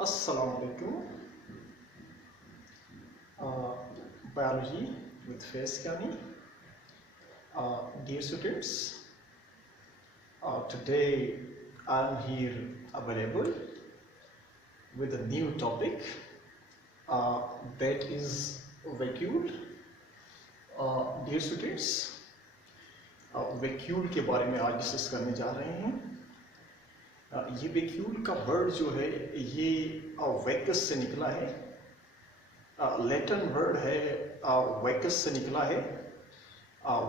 Assalamualaikum. Biology with Faiz Kyani. Dear students, today I am here available with a new topic that is vacuole. Dear students, vacuole के बारे में आज discuss करने जा रहे हैं। ये वैक्यूल का वर्ड जो है ये वैकस से निकला है, लैटिन वर्ड है वैकस से निकला है,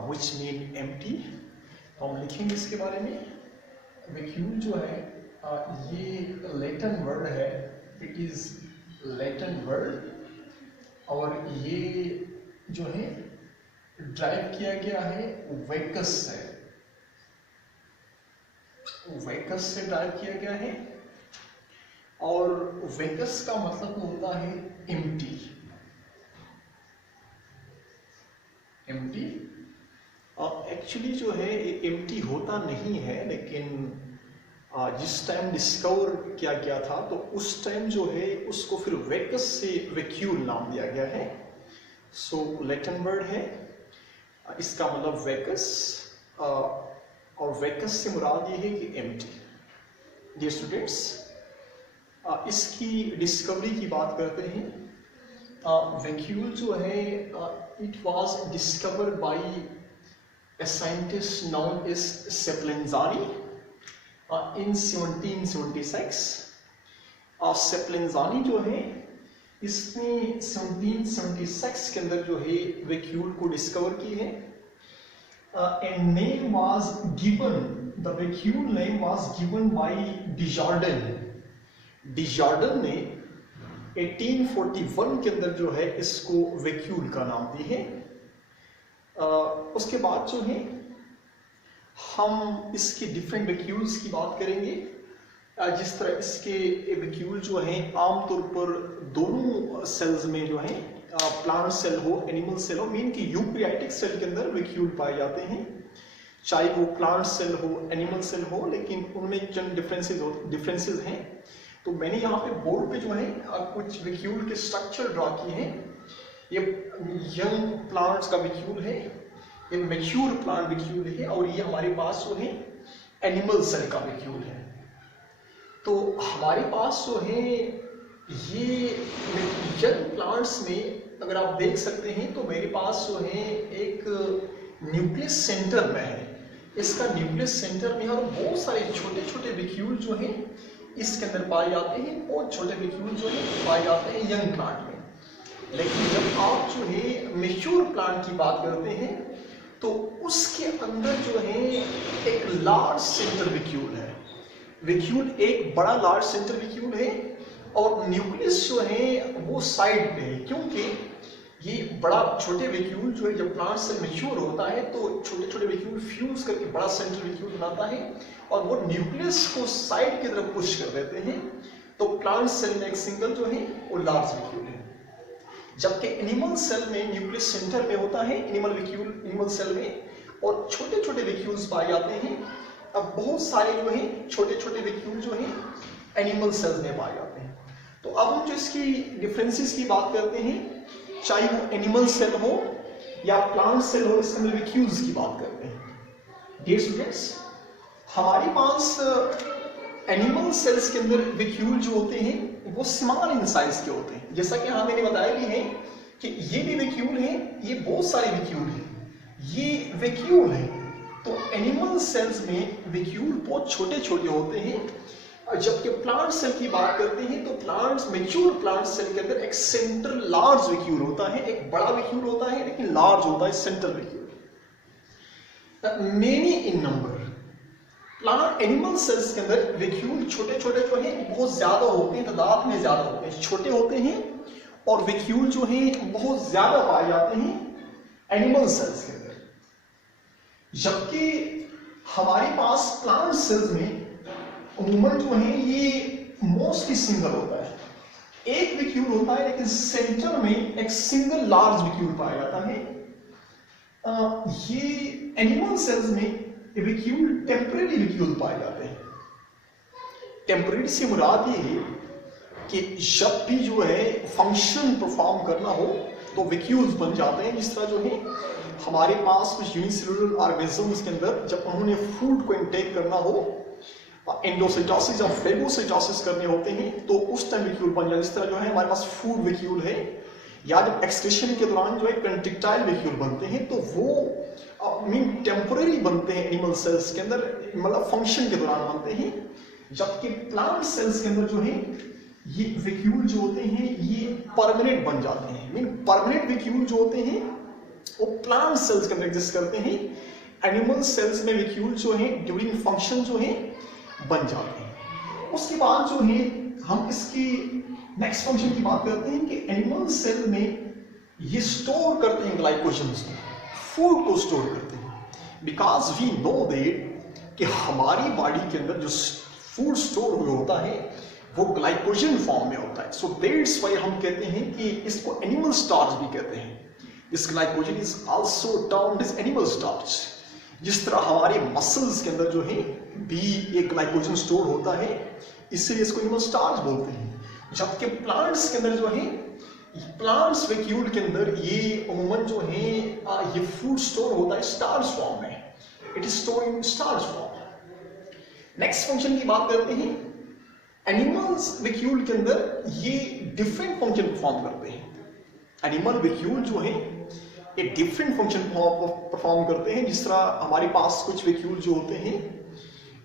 विच मीन एम्प्टी। हम लिखेंगे इसके बारे में। वैक्यूल जो है ये लैटिन वर्ड है, इट इज लैटिन वर्ड, और ये जो है ड्राइव किया गया है वैकस से, वैकस से ड्राइव किया गया है। और वैकस का मतलब होता है एम्प्टी। एम्प्टी एक्चुअली जो है एम्प्टी होता नहीं है, लेकिन जिस टाइम डिस्कवर किया गया था तो उस टाइम जो है उसको फिर वैकस से वैक्यूल नाम दिया गया है। सो लैटिन वर्ड है, इसका मतलब वैकस, और वैकस से मुराद ये है कि एम्प्टी। डियर स्टूडेंट्स, इसकी डिस्कवरी की बात करते हैं। वैक्यूल जो है it was discovered by a scientist known as Spallanzani in 1776। स्पेलेंजानी जो है इसने 1776 के अंदर जो है वैक्यूल को डिस्कवर की है। And name was given, the vacuole name was given by Dujardin. Dujardin ने 1841 के अंदर जो है इसको वैक्यूल का नाम दी है। उसके बाद जो है हम इसके डिफरेंट वैक्यूल्स की बात करेंगे। जिस तरह इसके वैक्यूल जो हैं आमतौर पर दोनों सेल्स में जो है, प्लांट सेल हो एनिमल सेल हो, मीन कि यूकैरियोटिक सेल के अंदर वैक्यूल पाए जाते हैं, चाहे वो प्लांट सेल हो एनिमल सेल हो, लेकिन उनमें चंद डिफरेंसेस हैं। तो मैंने यहाँ पे बोर्ड पे जो है कुछ वैक्यूल के स्ट्रक्चर ड्रा किए हैं। ये यंग प्लांट्स का वैक्यूल है, ये मैच्योर प्लांट वैक्यूल है, और ये हमारे पास जो है एनिमल सेल का वैक्यूल है। तो हमारे पास जो है ये यंग प्लांट्स में अगर आप देख सकते हैं तो मेरे पास जो है एक न्यूक्लियस सेंटर में है, इसका न्यूक्लियस सेंटर में, और बहुत सारे छोटे छोटे वैक्यूल जो हैं इसके अंदर पाए जाते हैं। बहुत छोटे वैक्यूल जो है पाए जाते हैं यंग प्लांट में। लेकिन जब आप जो है मैच्योर प्लांट की बात करते हैं तो उसके अंदर जो है एक लार्ज सेंटर वैक्यूल है। वैक्यूल एक बड़ा लार्ज सेंटर वैक्यूल है, और न्यूक्लियस जो है वो साइड पे है, क्योंकि ये बड़ा छोटे वैक्यूल जो है जब प्लांट सेल मैच्योर होता है तो छोटे छोटे वैक्यूल फ्यूज करके बड़ा सेंटर वैक्यूल बनाता है, और वो न्यूक्लियस को साइड की तरफ पुश कर देते हैं। तो प्लांट सेल में एक सिंगल जो है वो लार्ज वैक्यूल है, जबकि एनिमल सेल में न्यूक्लियस सेंटर में होता है एनिमल वैक्यूल, एनिमल सेल में, और छोटे छोटे वैक्यूल्स पाए जाते हैं। अब बहुत सारे जो है छोटे छोटे वैक्यूल जो है एनिमल सेल्स में पाए जाते हैं। तो अब हम जो इसकी डिफरेंसेस की बात करते हैं, चाहे वो एनिमल सेल हो या प्लांट सेल हो, इसके अंदर वैक्यूल्स की बात करते हैं। डियर स्टूडेंट्स, हमारे पास एनिमल सेल्स के अंदर वैक्यूल जो होते हैं वो स्मॉल इन साइज के होते हैं। जैसा कि हाँ मैंने बताया भी है कि ये भी वैक्यूल है, ये बहुत सारे वैक्यूल हैं, ये वैक्यूल है। तो एनिमल सेल्स में वैक्यूल बहुत छोटे छोटे होते हैं। जबकि प्लांट सेल की बात करते हैं तो प्लांट्स, मैच्योर प्लांट सेल के अंदर एक सेंट्रल लार्ज वैक्यूल होता है, एक बड़ा वैक्यूल होता है लेकिन लार्ज होता है, central vacuole. Many in number plant animal cells के अंदर वैक्यूल छोटे छोटे जो है बहुत ज्यादा होते हैं, तादाद में ज्यादा होते हैं, छोटे होते हैं, और वैक्यूल जो है बहुत ज्यादा पाए जाते हैं एनिमल सेल्स के अंदर। जबकि हमारे पास प्लांट सेल्स में अमूमन जो है ये मोस्टली सिंगल होता है, एक वैक्यूल होता है लेकिन सेंटर में एक सिंगल लार्ज वैक्यूल पाया जाता है। ये एनिमल सेल्स में वैक्यूल टेम्परेरी वैक्यूल पाए जाते हैं। टेम्परेरी से मुराद ये है कि जब भी जो है फंक्शन परफॉर्म करना हो तो वैक्यूल्स बन जाते हैं। जिस तरह जो है हमारे पास कुछ यूनिसेलुलर ऑर्गेनिजम्स के अंदर जब उन्होंने फूड को इनटेक करना हो, एंडोसाइटोसिस या फेगोसाइटोसिस करने होते हैं, तो उस टाइम वैक्यूल बन जाए। जिस तरह जो है हमारे पास फूड वैक्यूल है, या जब एक्सक्रीशन के दौरान जो है कंट्रैक्टाइल वैक्यूल बनते हैं, तो वो मीन टेम्पोररी बनते हैं एनिमल सेल्स के अंदर, मतलब फंक्शन के दौरान बनते हैं। जबकि प्लांट सेल्स के अंदर जो है ये वैक्यूल जो होते हैं ये परमानेंट बन जाते हैं। मीन परमानेंट वैक्यूल जो होते हैं वो प्लांट सेल्स के अंदर एग्जिस्ट करते हैं। एनिमल सेल्स में वैक्यूल जो है ड्यूरिंग फंक्शन जो है बन जाते हैं। उसके बाद जो है हम इसकी नेक्स्ट फंक्शन की बात करते हैं कि एनिमल सेल में ये स्टोर करते हैं ग्लाइकोजन्स को, फूड को स्टोर करते हैं। बिकॉज वी नो दैट कि हमारी बॉडी के अंदर जो फूड स्टोर हुआ होता है वो ग्लाइकोजन फॉर्म में होता है। सो दैट्स व्हाई हम कहते हैं कि इसको एनिमल स्टार्च भी कहते हैं। This glycogen is also termed as animal starch. जिस तरह हमारे मसल्स के अंदर जो है भी एक ग्लाइकोजन स्टोर होता है, इसलिए इसको एनिमल स्टार्च बोलते हैं। जबकि प्लांट्स के अंदर जो है, प्लांट्स वैक्यूल के अंदर ये अमूमन जो है ये फूड स्टोर होता है स्टार्च फॉर्म में। It is store in starch form. Next function की बात करते हैं। एनिमल्स वैक्यूल के अंदर ये डिफरेंट फंक्शन परफॉर्म करते हैं। एनिमल वैक्यूल जो है एक डिफरेंट फंक्शन परफॉर्म करते हैं। जिस तरह हमारे पास कुछ वैक्यूल जो होते हैं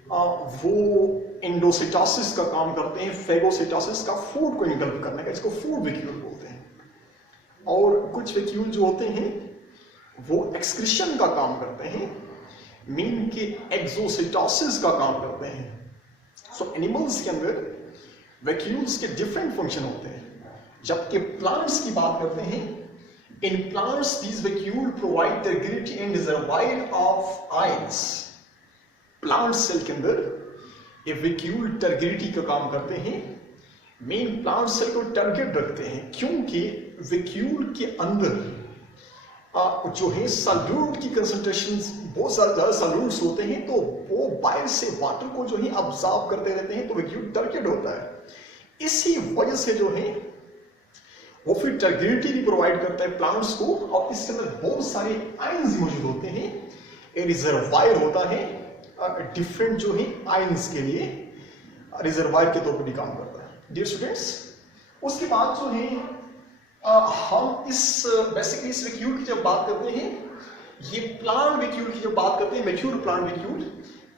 वो एंडोसाइटोसिस का काम करते हैं, फेगोसाइटोसिस का फूड को इनकल्प करने का, इसको फूड वैक्यूल बोलते हैं। और कुछ वैक्यूल जो होते हैं वो एक्सक्रीशन का काम करते हैं, मीन के एक्सोसाइटोसिस का काम करते हैं। सो एनिमल्स के अंदर वैक्यूल्स के डिफरेंट फंक्शन होते हैं। जबकि प्लांट्स की बात करते हैं, in plants these vacuole provide the gravity and reservoir of ions। Plant cell के अंदर ये वैक्यूल टर्गेरिटी का काम करते हैं। मेन प्लांट सेल को टारगेट रखते हैं क्योंकि वैक्यूल के अंदर जो है सॉल्यूट की कंसंट्रेशन बहुत ज्यादा सॉल्यूट्स होते हैं, तो वो बाहर से वाटर को जो है अब्सॉर्ब करते रहते हैं, तो वैक्यूल टारगेट होता है। इसी वजह से जो है वो फिर टर्गेरिटी भी प्रोवाइड करता है प्लांट्स को, और इसके अंदर बहुत सारे आयंस मौजूद होते हैं। एक रिजर्वायर होता है डिफरेंट जो है आयंस के लिए, रिजर्वायर के तौर पर भी काम करता है। डियर स्टूडेंट्स, उसके बाद जो है हम इस बेसिकली इस वैक्यूल की जब बात करते हैं, ये प्लांट वैक्यूल की जब बात करते हैं, मैच्योर प्लांट वैक्यूल,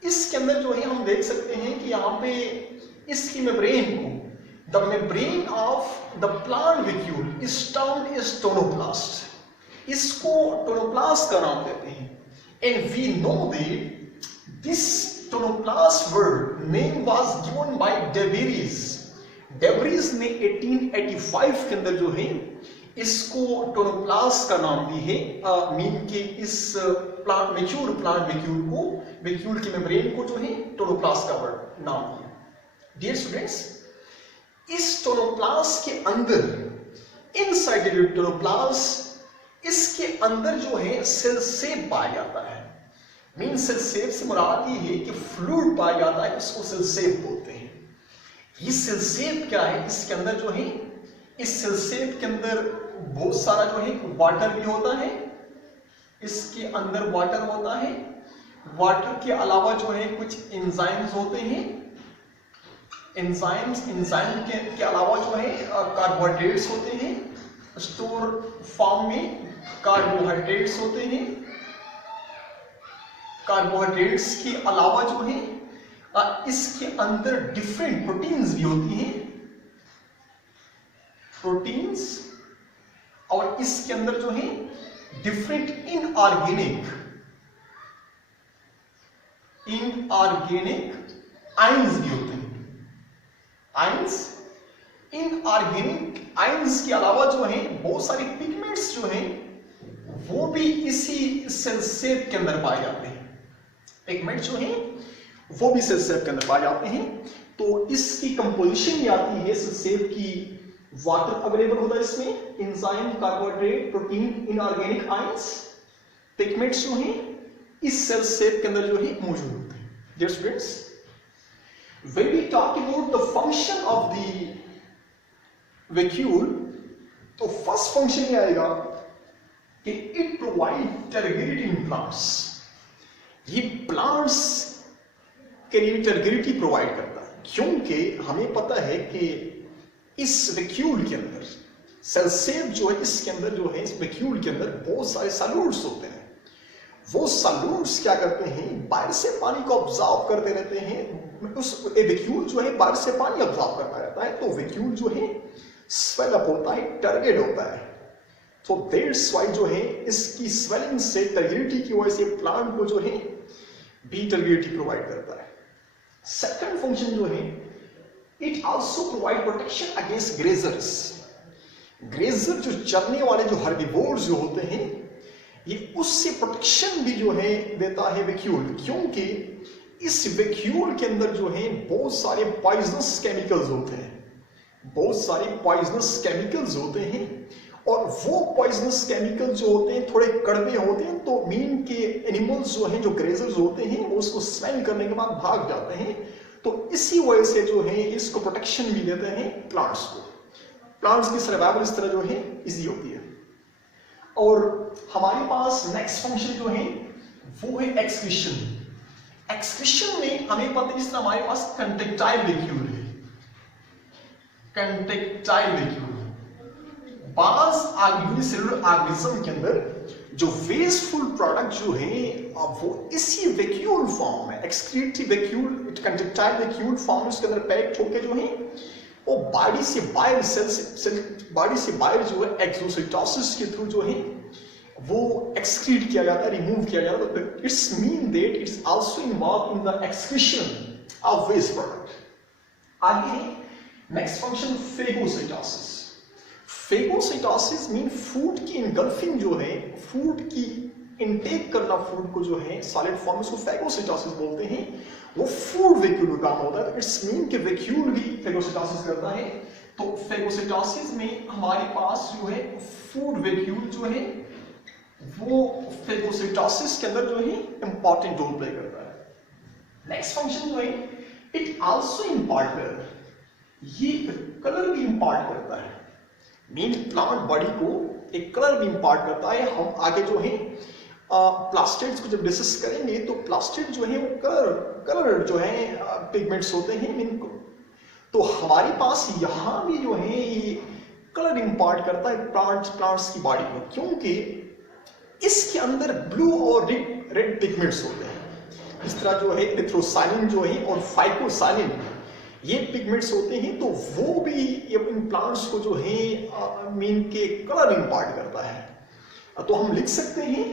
इसके अंदर जो है हम देख सकते हैं कि यहाँ पे इसकी मेम्ब्रेन को, the membrane of the plant vacuole is termed as tonoplast. इसको टोनोप्लास्ट का नाम देते हैं। And we know that this tonoplast word name was given by de Vries. De Vries ने 1885 के अंदर जो है इसको टोनोप्लास्ट का नाम दी है। मीन के इस प्लांट मैच्योर प्लांट वैक्यूल को, वैक्यूल की मेम्ब्रेन को जो है टोनोप्लास्ट का वर्ड नाम दिया। डियर स्टूडेंट्स, इस टोनोप्लास्ट के अंदर इनसाइड टोनोप्लास्ट, इसके अंदर जो है सेल सेप पाया जाता है। मीन सेल सेप से मुराद ये है कि फ्लूइड पाया जाता है, इसको सेल सेप बोलते हैं। ये सेल सेप क्या है? इसके अंदर जो है, इस सेल सेप के अंदर बहुत सारा जो है वाटर भी होता है, इसके अंदर वाटर होता है। वाटर के अलावा जो है कुछ एंजाइम्स होते हैं। एंजाइम के अलावा जो है कार्बोहाइड्रेट्स होते हैं, स्टोर फॉर्म में कार्बोहाइड्रेट्स होते हैं। कार्बोहाइड्रेट्स के अलावा जो है इसके अंदर डिफरेंट प्रोटीन्स भी होती हैं, प्रोटीन्स, और इसके अंदर जो है डिफरेंट इनऑर्गेनिक आयंस भी होते हैं। आयंस, इनऑर्गेनिक आयंस के अलावा जो है बहुत सारे पिगमेंट्स जो हैं वो भी इसी सेल सेप के अंदर पाए जाते हैं। पिगमेंट जो हैं वो भी सेल सेप के अंदर पाए जाते हैं। तो इसकी कंपोजिशन ये आती है सेल सेप की, वाटर अवेलेबल होता है इसमें, enzyme, carbohydrate, protein, inorganic ions, pigments जो हैं इस सेल सेप के अंदर जो है मौजूद होते हैं। Dear students, when we talk about the function of the vacuole, तो फर्स्ट फंक्शन ये आएगा कि it provide turgidity in plants. ये प्लांट्स के लिए टर्गेरिटी प्रोवाइड करता है, क्योंकि हमें पता है कि इस वैक्यूल के अंदर सेल शेप जो है, इसके अंदर जो है, इस वैक्यूल के अंदर बहुत सारे सॉल्यूट्स होते हैं। वो सॉल्यूट्स क्या करते हैं, बाहर से पानी को ऑब्जॉर्व करते रहते हैं। उस वैक्यूल जो है बाहर से पानी ऑब्जॉर्व करता रहता है, तो वैक्यूल जो है स्वेल अप होता है, टर्गेट होता है। तो दैट्स व्हाई जो है इसकी स्वेलिंग से, टर्गेरिटी की वजह से प्लांट को जो है बी टर्गेरिटी प्रोवाइड करता है। सेकंड फंक्शन जो है, it also provide protection against grazers. Grazer जो चरने वाले जो हर्बिवोर्स जो होते हैं, ये उससे प्रोटेक्शन भी जो है देता है वैक्यूल, क्योंकि इस वैक्यूल के अंदर जो है बहुत सारे पॉइजनस केमिकल्स होते हैं, बहुत सारे पॉइजनस केमिकल्स होते हैं। और वो पॉइजनस केमिकल्स जो होते हैं थोड़े कड़वे होते हैं, तो मीन के एनिमल्स जो हैं, जो ग्रेजर्स होते हैं, वो उसको स्मेल करने के बाद भाग जाते हैं। तो इसी वजह से जो है इसको प्रोटेक्शन भी देते हैं प्लांट्स को। प्लांट्स की सर्वाइवल इस तरह जो है इजी होती है। और हमारे पास नेक्स्ट फंक्शन जो है वो है एक्सक्रीशन। एक्सक्रीशन में हमें पता है, जिस तरह हमारे पास कंटेक्टाइल वैक्यूल है, कंटेक्टाइल वैक्यूल, बाज यूनिसेलुलर ऑर्गेनिज्म के अंदर जो वेस्टफुल प्रोडक्ट जो है वो इसी वैक्यूल फॉर्म में, एक्सक्रीटरी वैक्यूल, कंटेक्टाइल वैक्यूल फॉर्म उसके अंदर पैक्ड होकर जो है वो बॉडी से बाहर बॉडी से बाहर जो है एक्सोसाइटोसिस के थ्रू जो है वो एक्सक्रीट किया जाता है, रिमूव किया जाता है। It's mean that it's also involve in the excretion of waste product. आगे next function phagocytosis. Phagocytosis mean food की इनगल्फिंग जो है, फूड की इनटेक करना, फूड को जो है सॉलिड फॉर्म में, उसको फेगोसाइटोसिस बोलते हैं। वो फूड वैक्यूल का काम होता है। तो इट्स मीन कि वैक्यूल भी फेगोसाइटोसिस करता है। तो फेगोसाइटोसिस में हमारे पास जो है फूड वैक्यूल जो है वो फेगोसाइटोसिस के अंदर जो है इंपॉर्टेंट रोल प्ले करता है। नेक्स्ट फंक्शन जो है, इट आल्सो इम्पार्ट कलर। ये कलर भी इम्पार्ट करता है, मीन प्लांट बॉडी को एक कलर भी इम्पार्ट करता है। हम आगे जो है प्लास्टिड्स को जब डिस्कस करेंगे, तो प्लास्टिड जो है वो कलर जो है पिगमेंट्स होते हैं मीन को। तो हमारे पास यहाँ भी जो है ये कलर इम्पार्ट करता है प्लांट्स की बॉडी को, क्योंकि इसके अंदर ब्लू और रेड पिगमेंट्स होते हैं। इस तरह जो है एरिथ्रोसाइनिन जो है और फाइकोसाइनिन, ये पिगमेंट्स होते हैं। तो वो भी इन प्लांट्स को जो है मीन के कलर इम्पार्ट करता है। तो हम लिख सकते हैं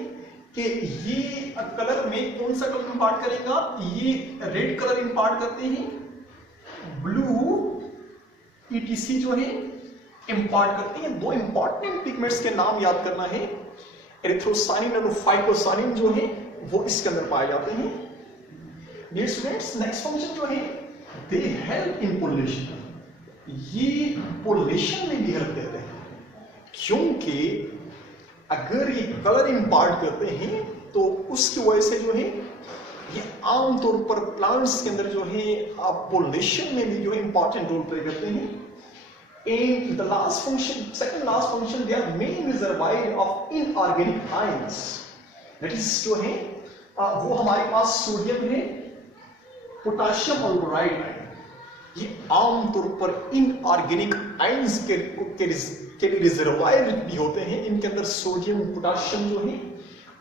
कि ये कलर में कौन सा कलर इम्पार्ट करेगा, ये रेड कलर इम्पार्ट करते हैं, ब्लू ETC जो है इम्पार्ट करते हैं। दो इंपॉर्टेंट पिगमेंट्स के नाम याद करना है, एरिथ्रोसाइनिन और फाइकोसाइनिन जो है वो इसके अंदर पाए जाते हैं। डियर स्टूडेंट्स, नेक्स्ट फंक्शन जो है, दे हेल्प इन पोलिनेशन। ये पोलिनेशन में भी हेल्प देते हैं, क्योंकि अगर ये कलर इम्पार्ट करते हैं तो उसकी वजह से जो है ये आमतौर पर प्लांट्स के अंदर जो है पोलिनेशन में भी जो है इंपॉर्टेंट रोल प्ले करते हैं। And the last function, second last function, they are main reservoir of inorganic ions. That is जो है वो हमारे पास सोडियम है, पोटाशियम और क्लोराइड आयन। ये आमतौर पर इनऑर्गेनिक आयंस के रिजर्वायर भी होते हैं। इनके अंदर सोडियम, पोटाशियम जो है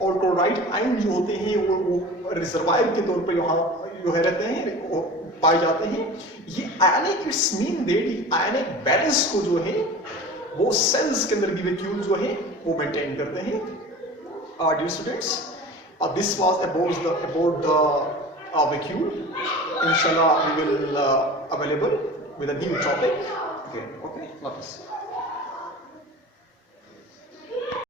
और क्लोराइड आयन जो होते हैं वो रिजर्वायर के तौर पर यहाँ जो है रहते हैं, वो पाए जाते हैं। ये ionic, it's mean that ionic balance को जो है वो सेल्स के अंदर की वैक्यूल जो है वो मेंटेन करते हैं। Dear students, this was about the vacuole. Inshallah we will available with a new topic. Okay, love this.